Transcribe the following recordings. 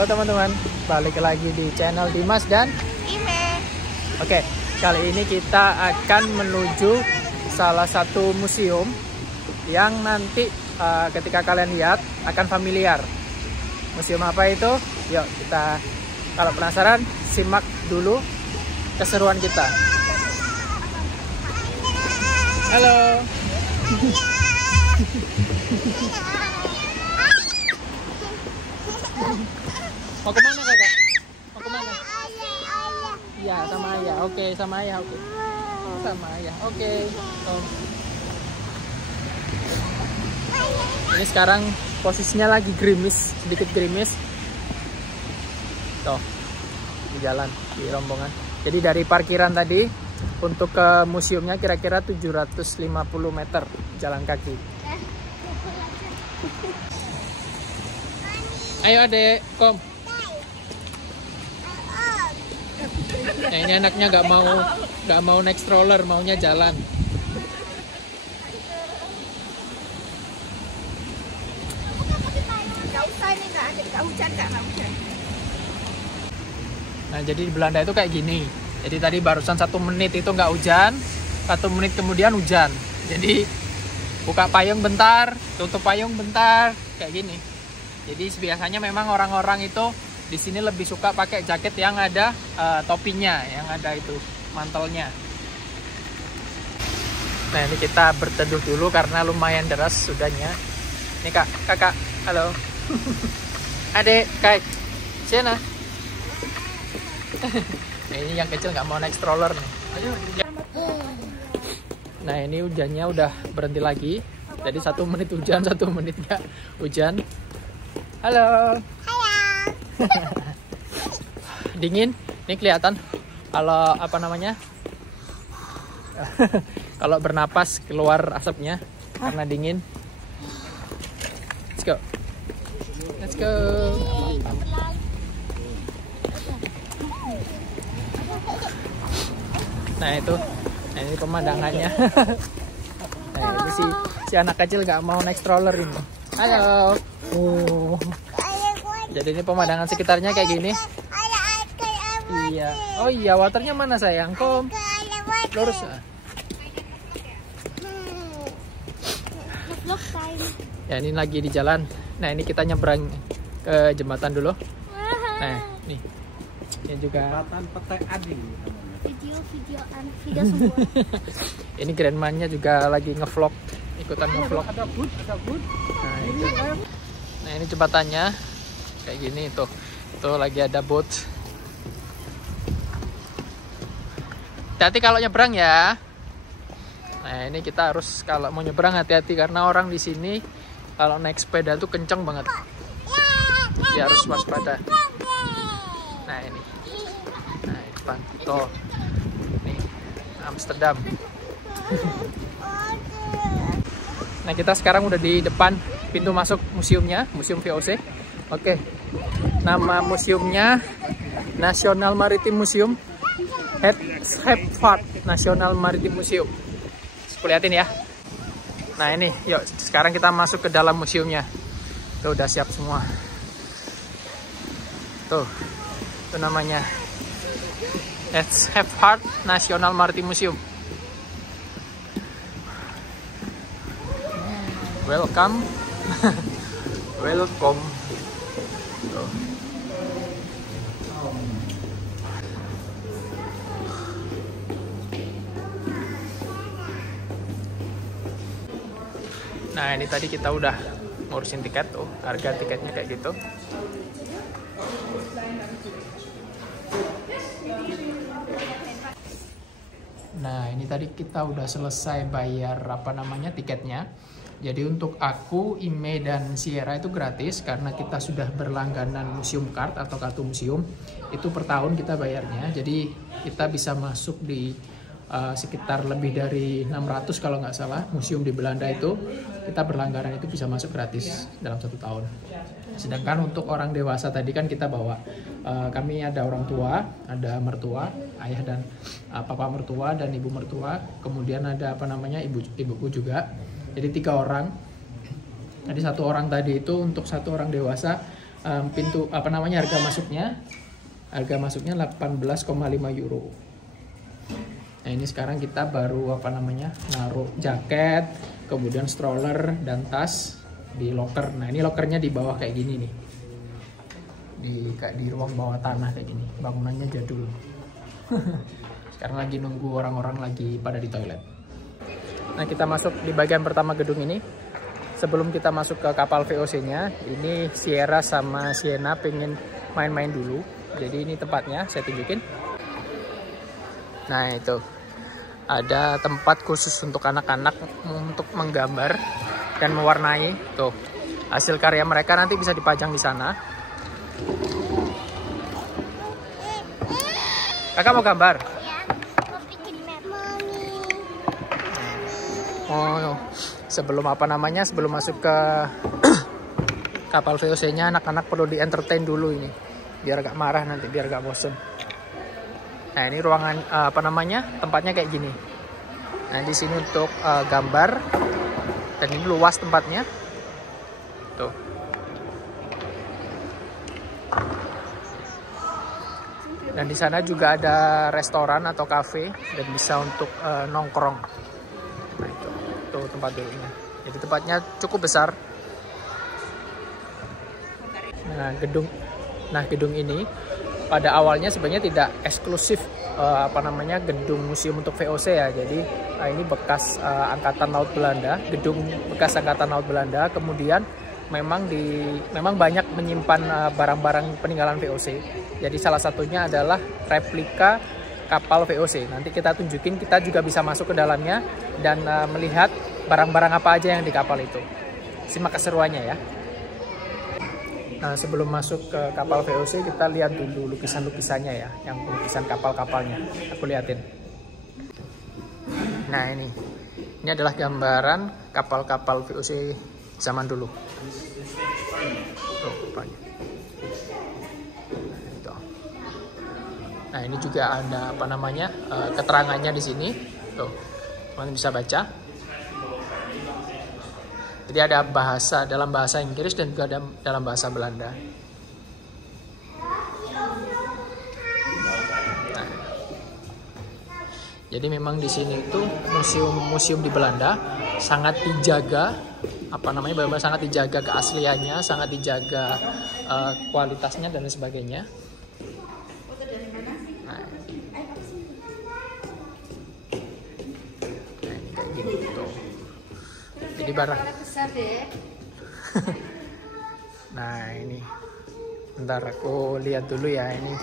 Halo teman-teman, balik lagi di channel Dimas dan Ime. Oke, kali ini kita akan menuju salah satu museum yang nanti ketika kalian lihat akan familiar. Museum apa itu? Yuk kita, kalau penasaran, simak dulu keseruan kita. Halo. Mau kemana kakak? Mau kemana? Iya, sama ayah. Oke, sama ayah. Oke. Oh, sama ayah. Oke. Oh. Ini sekarang posisinya lagi gerimis, sedikit gerimis. Tuh, di jalan, di rombongan. Jadi dari parkiran tadi untuk ke museumnya kira-kira 750 meter jalan kaki. Ayo adek, kom. Nah ini anaknya nggak mau naik stroller, maunya jalan. Nggak usah ini, nggak hujan. Nah jadi di Belanda itu kayak gini. Jadi tadi barusan 1 menit itu nggak hujan, 1 menit kemudian hujan. Jadi buka payung bentar, tutup payung bentar, kayak gini. Jadi biasanya memang orang-orang itu di sini lebih suka pakai jaket yang ada topinya, yang ada itu mantelnya. Nah ini kita berteduh dulu karena lumayan deras sudahnya. Nih kakak, halo. Adek, Kai, Siena. Nah ini yang kecil nggak mau naik stroller nih. Nah ini hujannya udah berhenti lagi. Jadi 1 menit hujan, 1 menit nggak hujan. Halo. Dingin. Ini kelihatan kalau apa namanya? Kalau bernapas keluar asapnya karena dingin. Let's go. Let's go. Nah itu, nah, ini pemandangannya. Nah, ini si anak kecil nggak mau naik stroller ini. Halo. Jadi ini pemandangan sekitarnya kayak gini. Iya. Oh iya, waternya mana sayang? Kom. Lurus. Ya ini lagi di jalan. Nah ini kita nyebrang ke jembatan dulu. Nah nih. Ini juga jembatan Pete Adi. Video semua. Ini grandma-nya juga lagi ngevlog, ikutan ngevlog. Ada boot. Nah ini jembatannya kayak gini tuh lagi ada boat. Hati-hati kalau nyebrang ya. Nah ini kita harus kalau mau nyebrang hati-hati karena orang di sini kalau naik sepeda tuh kenceng banget. Dia harus waspada. Nah ini, nah ini depan tuh. Amsterdam. Nah kita sekarang udah di depan pintu masuk museumnya, Museum VOC. Oke, nama museumnya National Maritime Museum, Scheepvaart National Maritime Museum. Lihatin ya. Nah ini, yuk sekarang kita masuk ke dalam museumnya. Tuh udah siap semua. Tuh, itu namanya Scheepvaart National Maritime Museum. Welcome. Welcome. Nah ini tadi kita udah ngurusin tiket tuh, harga tiketnya kayak gitu. Nah ini tadi kita udah selesai bayar apa namanya tiketnya. Jadi untuk aku, Ime dan Sierra itu gratis karena kita sudah berlangganan museum card atau kartu museum. Itu per tahun kita bayarnya. Jadi kita bisa masuk di sekitar lebih dari 600 kalau nggak salah museum di Belanda itu. Kita berlangganan itu bisa masuk gratis dalam 1 tahun. Sedangkan untuk orang dewasa tadi kan kita bawa, kami ada orang tua, ada mertua, ayah dan papa mertua dan ibu mertua, kemudian ada apa namanya ibuku juga. Jadi 3 orang. Jadi 1 orang tadi itu untuk 1 orang dewasa pintu harga masuknya 18,5 euro. Nah ini sekarang kita baru naruh jaket, kemudian stroller dan tas di locker. Nah ini lockernya di bawah kayak gini nih, di ruang bawah tanah kayak gini, bangunannya jadul. Sekarang lagi nunggu orang-orang lagi pada di toilet. Nah kita masuk di bagian pertama gedung ini. Sebelum kita masuk ke kapal VOC-nya, ini Sierra sama Sienna pengen main-main dulu. Jadi ini tempatnya, saya tunjukin. Nah itu ada tempat khusus untuk anak-anak untuk menggambar dan mewarnai. Tuh hasil karya mereka nanti bisa dipajang di sana. Kakak mau gambar? Mau bikin map. Oh, sebelum sebelum masuk ke kapal VOC-nya, anak-anak perlu di entertain dulu ini, biar gak marah nanti, biar gak bosen. Nah ini ruangan tempatnya kayak gini. Nah di sini untuk gambar, dan ini luas tempatnya. Tuh. Dan di sana juga ada restoran atau kafe dan bisa untuk nongkrong. Nah itu tuh tempat dulunya. Jadi tempatnya cukup besar. Nah gedung ini pada awalnya sebenarnya tidak eksklusif gedung museum untuk VOC ya. Jadi ini bekas Angkatan Laut Belanda, gedung bekas Angkatan Laut Belanda. Kemudian memang banyak menyimpan barang-barang peninggalan VOC. Jadi salah satunya adalah replika kapal VOC. Nanti kita tunjukin, kita juga bisa masuk ke dalamnya dan melihat barang-barang apa aja yang di kapal itu. Simak keseruannya ya. Nah, sebelum masuk ke kapal VOC, kita lihat dulu lukisan-lukisannya ya, yang lukisan kapal-kapalnya. Aku liatin. Nah ini adalah gambaran kapal-kapal VOC zaman dulu. Tuh, rupanya. Nah ini juga ada keterangannya di sini. Tuh, teman bisa baca. Jadi ada dalam bahasa Inggris dan juga dalam bahasa Belanda. Nah, jadi memang di sini itu museum di Belanda sangat dijaga, benar-benar sangat dijaga keasliannya, sangat dijaga kualitasnya dan sebagainya. Nah, ini kayak gitu. Jadi barang. Nah ini, bentar aku lihat dulu ya ini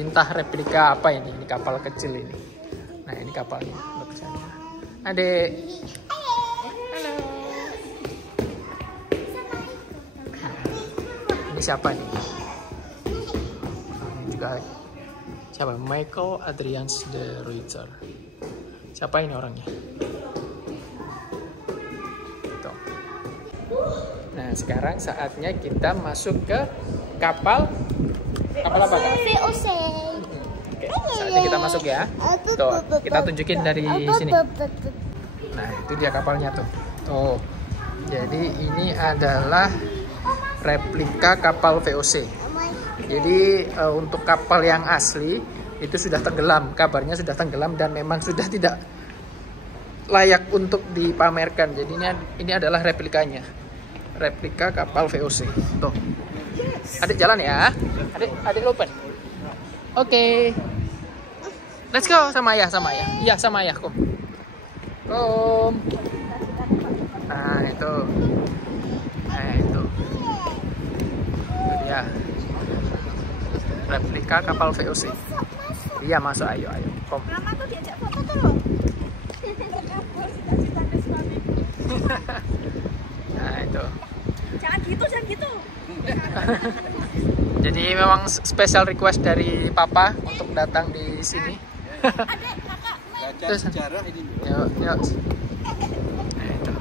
entah replika apa ini kapal kecil ini. Nah ini kapalnya, lukisannya. Adek. Halo. Ini siapa nih? Ini juga siapa? Michael Adrians de Ruyter. Siapa ini orangnya? Nah sekarang saatnya kita masuk ke kapal apa Kak? VOC. Oke, saatnya kita masuk ya. Tuh, kita tunjukin dari sini. Nah itu dia kapalnya tuh. Tuh, jadi ini adalah replika kapal VOC. Jadi untuk kapal yang asli itu sudah tenggelam, kabarnya sudah tenggelam dan memang sudah tidak layak untuk dipamerkan. Jadi ini adalah replikanya. Replika kapal VOC. Tuh. Adik jalan ya. Adik open. Oke. Let's go sama ayah. Iya sama ayah, Kom. Nah, itu. Itu dia. Replika kapal VOC. Iya, masuk, ayo. Kom. Mama tuh diajak foto tuh loh. Nah, itu. Jangan gitu. Jadi memang special request dari Papa untuk datang di sini. Adek, kakak. Terus sejarah ini. Yuk. Nah, itu.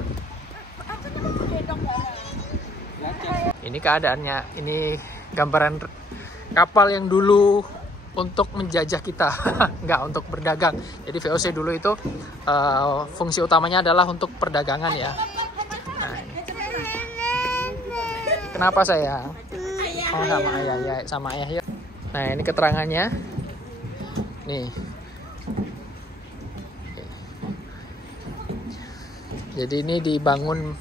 Ini keadaannya. Ini gambaran kapal yang dulu untuk menjajah kita, nggak untuk berdagang. Jadi VOC dulu itu fungsi utamanya adalah untuk perdagangan ya. Nah, ini. Kenapa sayang? Oh, sama ayah ya, sama ayah ya. Nah, ini keterangannya. Nih. Jadi ini dibangun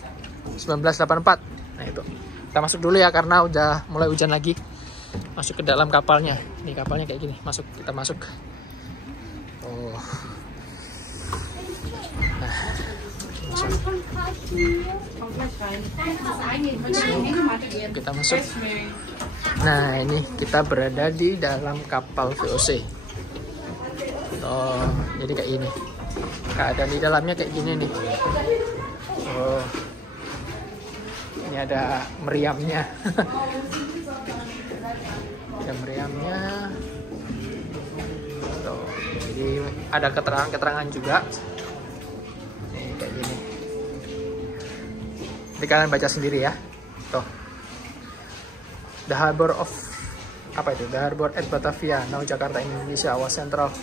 1984. Nah, itu. Kita masuk dulu ya karena udah mulai hujan lagi. Masuk ke dalam kapalnya. Ini kapalnya kayak gini. Masuk, kita masuk. Oh. Nah. Kita masuk. Nah, ini kita berada di dalam kapal VOC. Oh, jadi kayak ini. Keadaan di dalamnya kayak gini nih. Oh. Ini ada meriamnya. Ada meriamnya. Tuh. Jadi ada keterangan-keterangan juga. Nih, kayak gini. Jadi kalian baca sendiri ya. Tuh. The Harbor of apa itu? The Harbor at Batavia, now Jakarta, Indonesia, was central.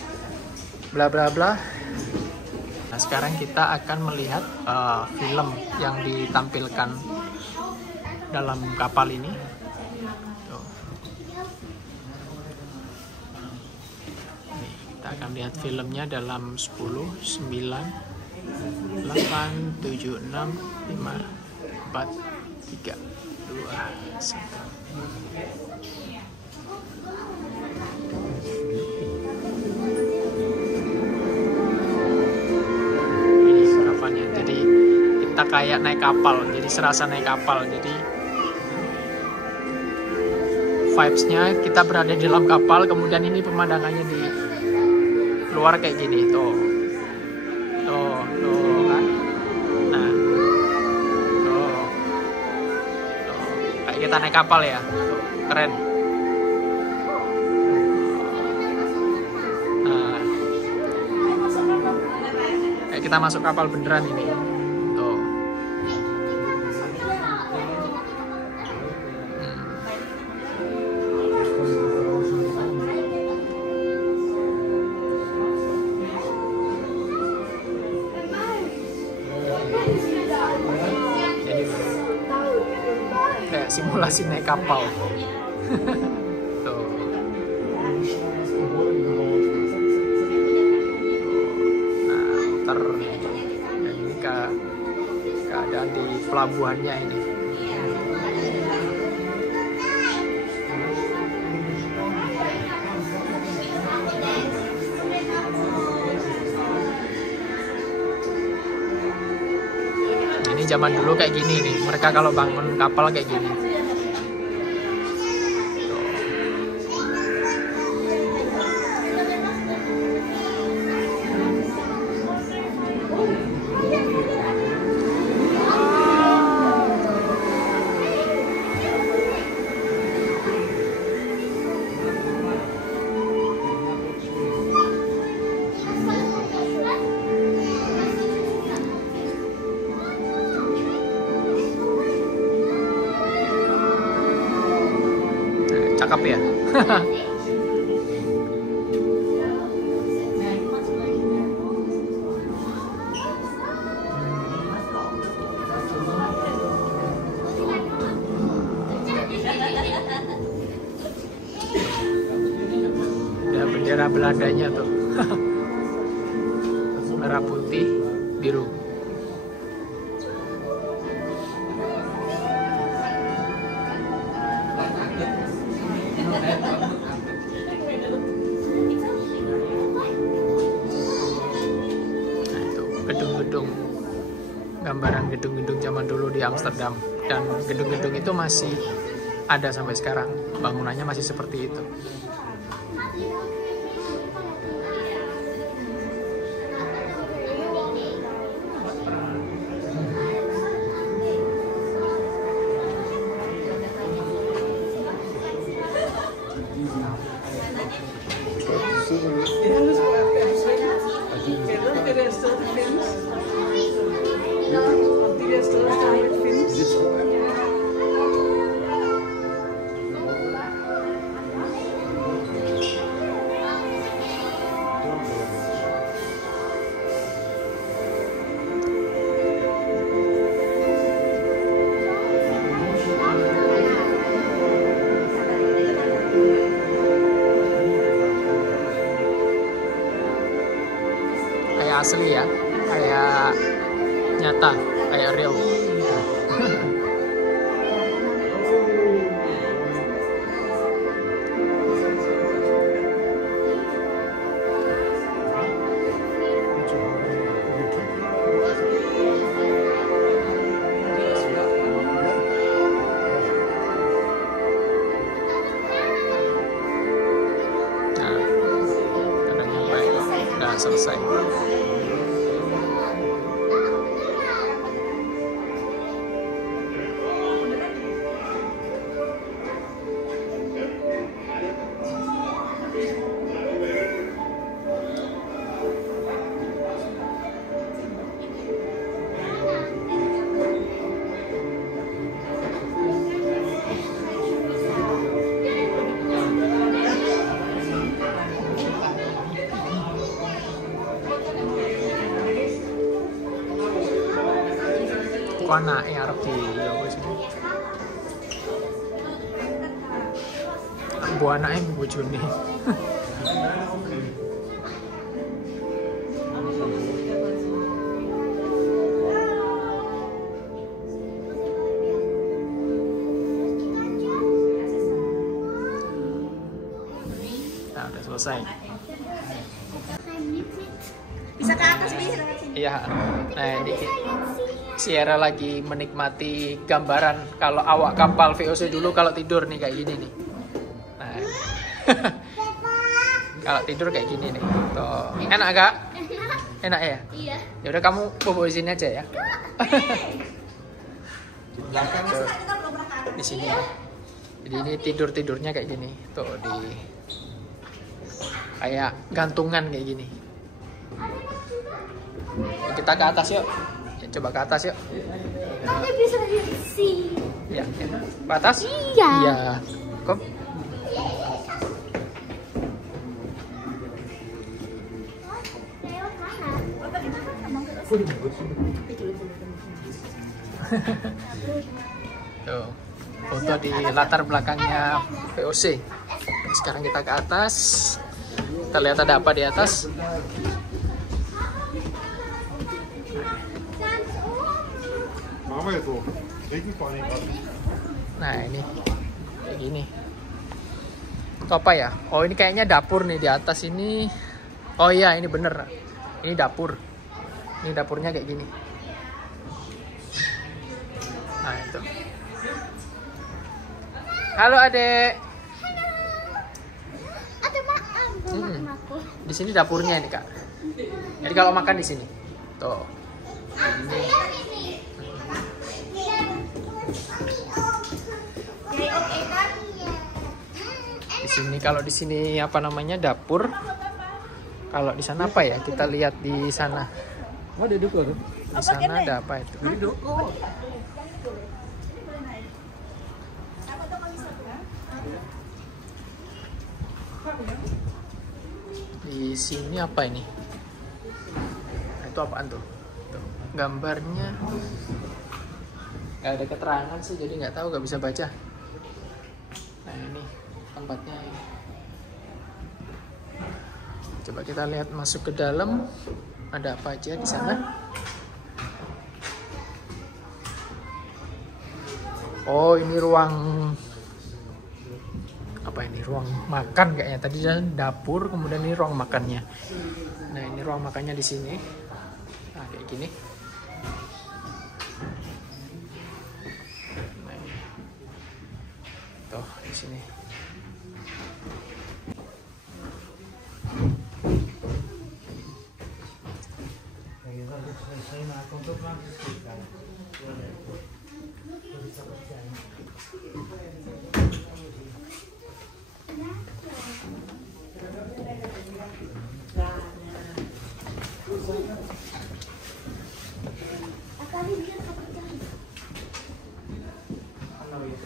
Bla bla bla. Nah, sekarang kita akan melihat film yang ditampilkan dalam kapal ini. Tuh. Nih, kita akan lihat filmnya dalam 10, 9, 8, 7, 6, 5, 4, 3, 2, 1. Kita kayak naik kapal, jadi serasa naik kapal. Jadi vibes-nya kita berada di dalam kapal, kemudian ini pemandangannya di luar kayak gini. Tuh kan. Nah, tuh kayak kita naik kapal ya. Tuh, keren. Nah, kayak kita masuk kapal beneran ini. Kayak simulasi naik kapal. Tuh. Nah, muter. Dan ini keadaan di pelabuhannya ini. Zaman dulu kayak gini nih, mereka kalau bangun kapal kayak gini. Cakep ya. Ada bendera Belandanya tuh. Merah putih biru. Gedung-gedung, gambaran gedung-gedung zaman dulu di Amsterdam, dan gedung-gedung itu masih ada sampai sekarang, bangunannya masih seperti itu. kayak asli ya, kayak nyata, kayak real. Selesai. Kok anaknya harap di Jawa sini. Bu anaknya bojone. Nah, udah selesai. Bisa ke atas bisa lewat sini. Iya. Nah, ini Sierra lagi menikmati gambaran kalau awak kapal VOC dulu kalau tidur nih kayak gini nih. Nah, kalau tidur kayak gini nih. Tuh, enak gak? Enak ya? Iya. Ya udah kamu bobo di sini aja ya. Tuh, di sini. Jadi ini tidurnya kayak gini. Tuh di kayak gantungan kayak gini. Kita ke atas yuk. Coba ke atas yuk. Nanti bisa lihat sih. Ya, ya. Ke atas? Iya. Iya. Kom. Tuh, foto di latar belakangnya VOC. Sekarang kita ke atas. Kita lihat ada apa di atas. Nah ini kayak gini. Itu apa ya? Oh ini kayaknya dapur nih di atas ini. Oh iya ini bener. Ini dapur. Ini dapurnya kayak gini. Nah itu. Halo adek. Ada makan rumah aku. Di sini dapurnya ini kak. Jadi kalau makan di sini. Tuh. Ini. Di sini kalau di sini apa namanya dapur. Kalau di sana apa ya? Kita lihat di sana. Di sana ada apa itu? Di sini apa ini? Nah, itu apaan tuh? Tuh, gambarnya nggak ada keterangan sih, jadi nggak tahu, nggak bisa baca. Nah ini tempatnya ini. Coba kita lihat masuk ke dalam, ada apa aja di sana. Oh ini ruang apa ini? Ruang makan kayaknya. Tadi dapur, kemudian ini ruang makannya. Nah ini ruang makannya di sini. Nah kayak gini. Nah, tuh di sini.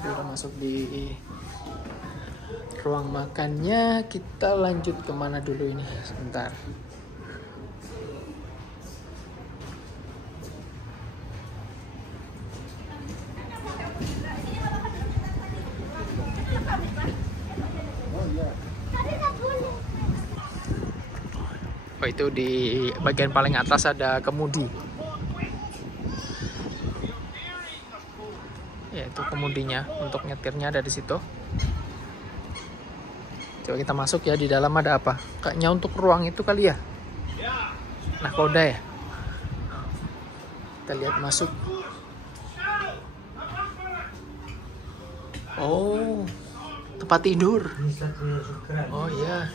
Kita masuk di ruang makannya. Kita lanjut kemana dulu ini? Sebentar. Oh, itu di bagian paling atas ada kemudi. Ya, itu kemudinya, untuk nyetirnya ada di situ. Coba kita masuk ya, di dalam ada apa? Kayaknya untuk ruang itu kali ya. Nahkoda ya. Kita lihat masuk. Oh, tempat tidur. Oh iya.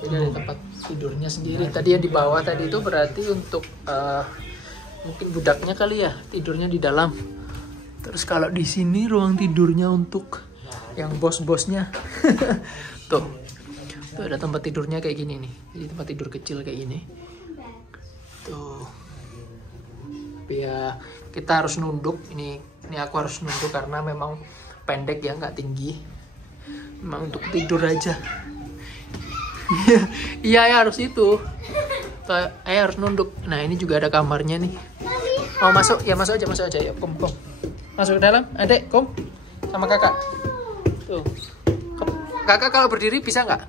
Ini ada tempat tidurnya sendiri. Tadi yang di bawah tadi itu berarti untuk mungkin budaknya kali ya, tidurnya di dalam. Terus kalau di sini ruang tidurnya untuk yang bos-bosnya. Tuh ada tempat tidurnya kayak gini nih. Jadi tempat tidur kecil kayak gini. Tuh. Ya kita harus nunduk. Ini aku harus nunduk karena memang pendek ya, nggak tinggi. Memang untuk tidur aja. Iya ya, harus itu. Harus nunduk. Nah ini juga ada kamarnya nih. Mau masuk? Ya masuk aja ya. Kom. Masuk ke dalam, adek, kom, sama kakak. Tuh, kakak kalau berdiri bisa nggak?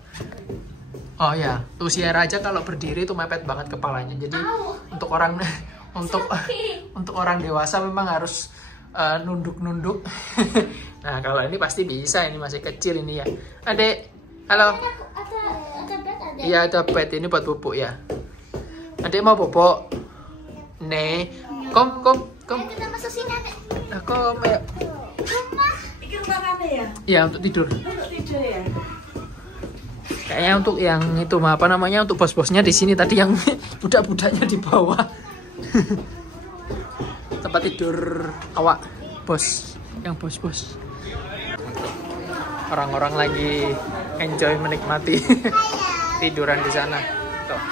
Oh ya, tuh Sierra aja kalau berdiri tuh mepet banget kepalanya. Jadi untuk orang untuk orang dewasa memang harus nunduk. Nah kalau ini pasti bisa, ini masih kecil ini ya. Adek, halo. Ada bed, ada. Iya ada bed, ini buat pupuk ya. Adek mau popok? Nih, kom. Ayo kita masuk sini, adek. Kom ya. Rumah. Ini ruangannya ya? Iya untuk tidur. Untuk tidur ya? Kayaknya untuk yang itu apa namanya, untuk bos-bosnya di sini, tadi yang budak-budaknya di bawah. Tempat tidur awak bos, yang bos-bos. Orang-orang lagi enjoy menikmati tiduran di sana. Tuh.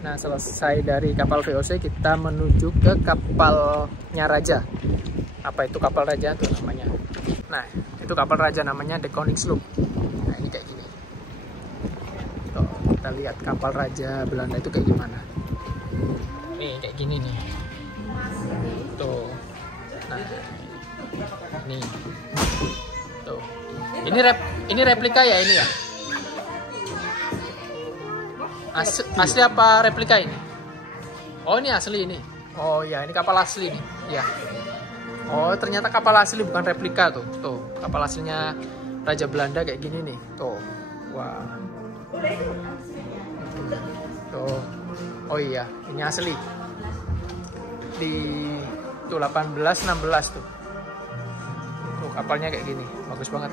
Nah, selesai dari kapal VOC kita menuju ke kapalnya Raja. Apa itu kapal Raja tuh namanya? Nah, itu kapal Raja namanya The Koningsloop. Nah, ini kayak gini. Tuh, kita lihat kapal Raja Belanda itu kayak gimana. Nih, kayak gini nih. Tuh. Nah, nih. Tuh. Ini replika ya ini ya? Asli apa replika ini? Oh ini asli ini. Oh ya ini kapal asli nih. Ya. Oh ternyata kapal asli bukan replika tuh. Tuh kapal aslinya Raja Belanda kayak gini nih. Tuh. Wah. Tuh. Oh iya ini asli. Di tuh 1816 tuh. Tuh kapalnya kayak gini. Bagus banget.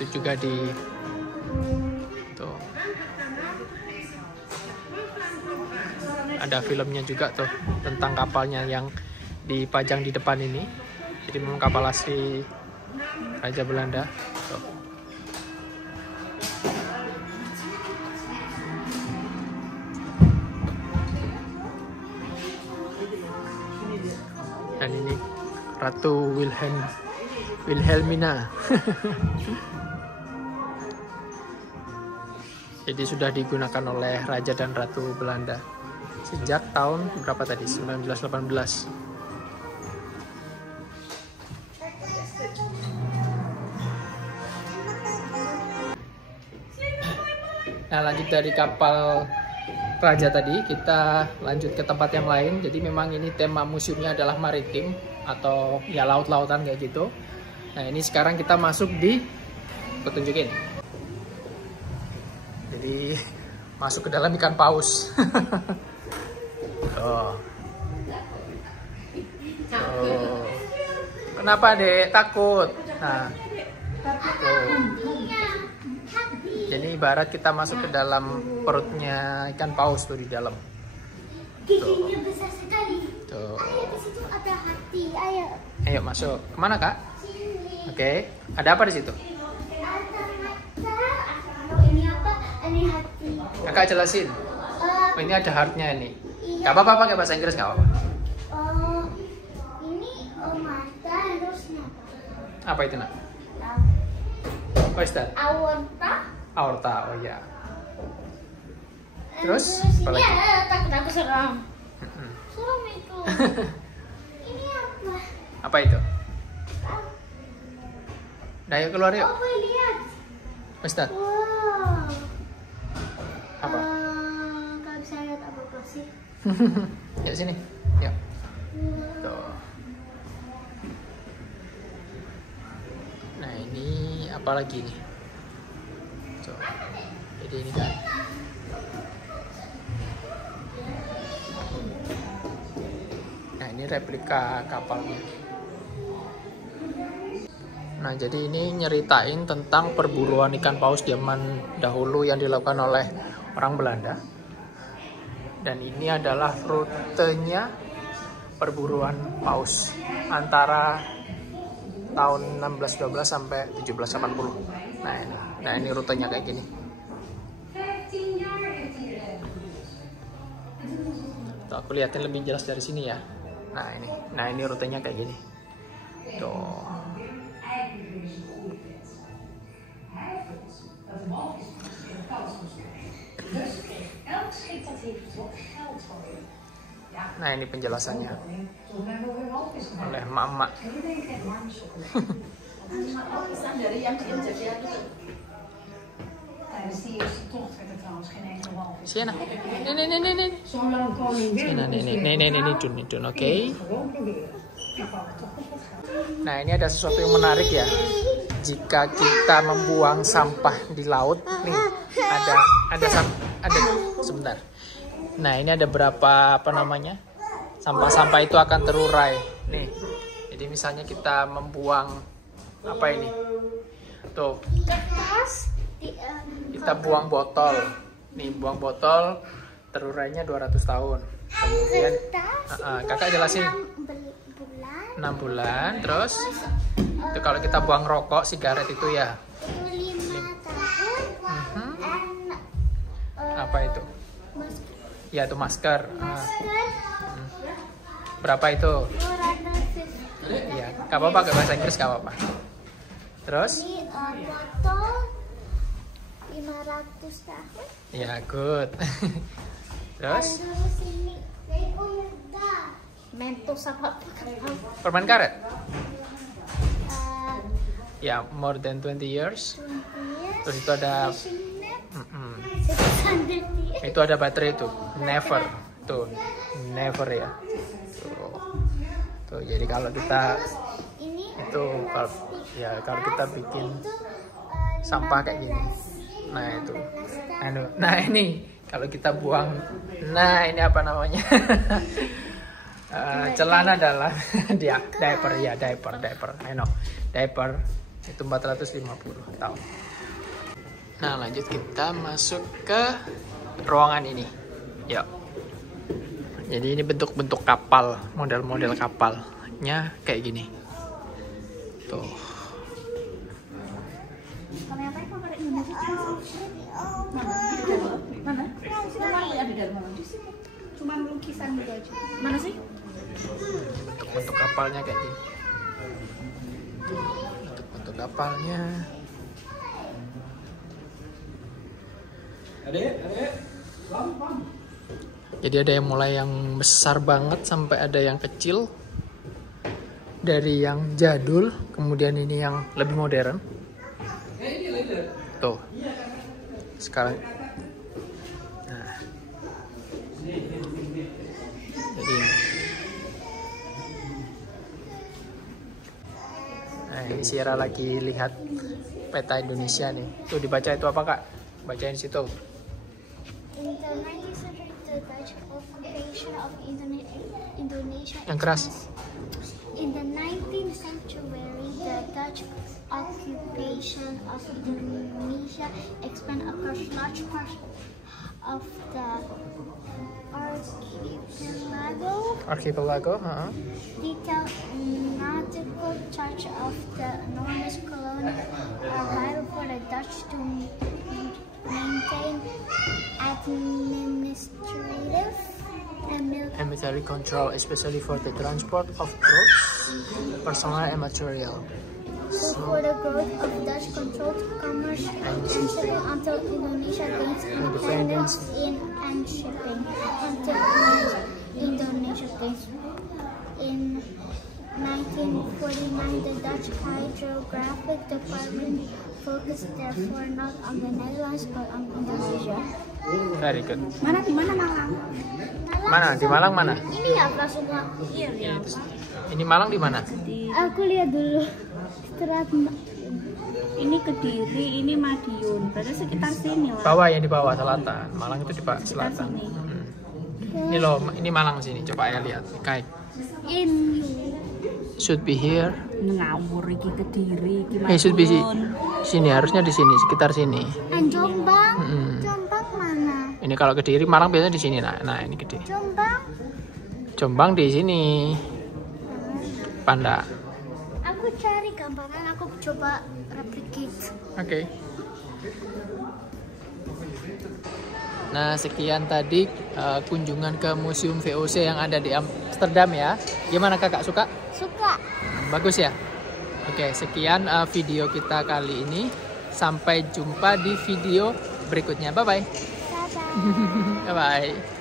Itu juga di tuh ada filmnya juga tuh tentang kapalnya yang dipajang di depan ini. Jadi memang kapal asli Raja Belanda tuh. Dan ini Ratu Wilhelmina. Jadi sudah digunakan oleh Raja dan Ratu Belanda sejak tahun berapa tadi? 1918. Nah lanjut dari kapal Raja tadi kita lanjut ke tempat yang lain. Jadi memang ini tema museumnya adalah maritim atau ya laut-lautan kayak gitu. Nah ini sekarang kita masuk di, aku tunjukin. Jadi masuk ke dalam ikan paus. Oh. Oh. Kenapa dek takut? Nah, tuh. Jadi ibarat kita masuk ke dalam perutnya ikan paus tuh di dalam. Giginya besar sekali. Tuh. Ayo di situ ada hati. Ayo. Ayo masuk. Kemana kak? Sini. Oke. Ada apa di situ? Ada mata. Kalau ini apa? Kakak jelasin. Eh, Oh, ini ada heartnya ini. iya. Gak apa-apa pakai bahasa Inggris, gak apa-apa. Oh, ini mata harusnya Apa itu nak? What is that? aorta. Aorta, oh ya. Terus, apa lagi? Ya, takut aku seram. Mm-mm. Seram itu. Ini apa? Apa itu? Nah, yuk keluar yuk. Oh, boleh lihat. What is that? Wow. Apa? Gak bisa lihat apa-apa sih. Yuk sini. Yuk. Tuh. Nah, ini apa lagi nih? Tuh. Jadi ini kan. Nah, ini replika kapalnya. Nah, jadi ini nyeritain tentang perburuan ikan paus zaman dahulu yang dilakukan oleh orang Belanda. Dan ini adalah rutenya perburuan paus antara tahun 1612 sampai 1780. Nah ini rutenya kayak gini. Tuh, aku liatin lebih jelas dari sini ya. Nah ini rutenya kayak gini. Tuh. Nah ini penjelasannya oleh mama. Dari yang diinjak ya. Tijdens de eerste tocht werd er trouwens geen enkele walvis. Sini. Nih. Zo'n lang koning Sini, nih, Jun, oke. gewoon proberen. Ik wou het toch nog wat gaan. Nah ini ada sesuatu yang menarik ya. Jika kita membuang sampah di laut, nih ada sebentar. Nah ini ada berapa sampah-sampah itu akan terurai. Nih, jadi misalnya kita membuang apa ini? Tuh, kita buang botol. Nih buang botol, terurainya 200 tahun. Kemudian, kakak jelasin. 6 bulan, terus itu kalau kita buang rokok, sigaret itu ya 5 tahun. apa itu? Ya itu masker. Berapa itu? 250. Ya, gak apa-apa, gak bahasa Inggris gak apa-apa. Terus? Ini botol 500 tahun. Ya, good. Terus? Terus ini Mentos apa? Permen karet? Ya, more than 20 years. Terus itu ada itu ada baterai itu, never. Tuh, never ya. Tuh, jadi kalau kita itu kalau kita bikin sampah kayak gini. Nah, itu. Nah, ini kalau kita buang. Nah, ini apa namanya? Celana adalah diaper. I know. Diaper itu 450 tahun. Nah, lanjut kita masuk ke ruangan ini. Yuk. Jadi ini bentuk-bentuk kapal, model-model kapalnya kayak gini. Tuh. Mana? Ada di dalam mana? Di sini. Cuma lukisan gitu aja. Mana sih? Bentuk-bentuk kapalnya kayak gini. Bentuk-bentuk kapalnya. Jadi ada yang mulai yang besar banget sampai ada yang kecil. Dari yang jadul, kemudian ini yang lebih modern. Tuh. Sekarang. Nah. Jadi nah, ini Sierra lagi lihat peta Indonesia nih. Tuh dibaca itu apa, Kak? Bacain situ. In the 19th century, the Dutch occupation of Indonesia. Yang keras. In the 19th century, the Dutch occupation of Indonesia expanded across large parts of the Archipelago. Detailed nautical charts of the enormous colony are vital for the Dutch to maintain administrative And military control, especially for the transport of troops, personnel and material. for the growth of Dutch-controlled commerce and shipping until Indonesia gains independence and shipping until Indonesia gains. In 1949, the Dutch Hydrographic Department focused therefore not on the Netherlands but on Indonesia. Very good. Mana di mana Malang? Mana? Di Malang mana? Ini ya langsung iya. Ini Malang di mana? Aku lihat dulu. Ini Kediri, ini Madiun. Berarti sekitar sini lah. Bawah, yang di bawah selatan. Malang itu di selatan. Sini. Ini loh, ini Malang sini. Coba ya lihat. Kayak Ini. should be here. Ngawur iki Kediri, iki Should be Madiun. sini, harusnya di sini, sekitar sini. Jombang. Mm-mm. Jombang mana? Ini kalau Kediri, Malang biasanya di sini. Nah, ini gede. Jombang. Jombang di sini. Panda. Aku cari gambaran, aku coba replicate. Oke. Nah, sekian tadi kunjungan ke Museum VOC yang ada di Amsterdam ya. Gimana kakak, suka? Suka. Bagus ya? Oke, sekian video kita kali ini. Sampai jumpa di video berikutnya. Bye-bye. Dadah. Bye-bye.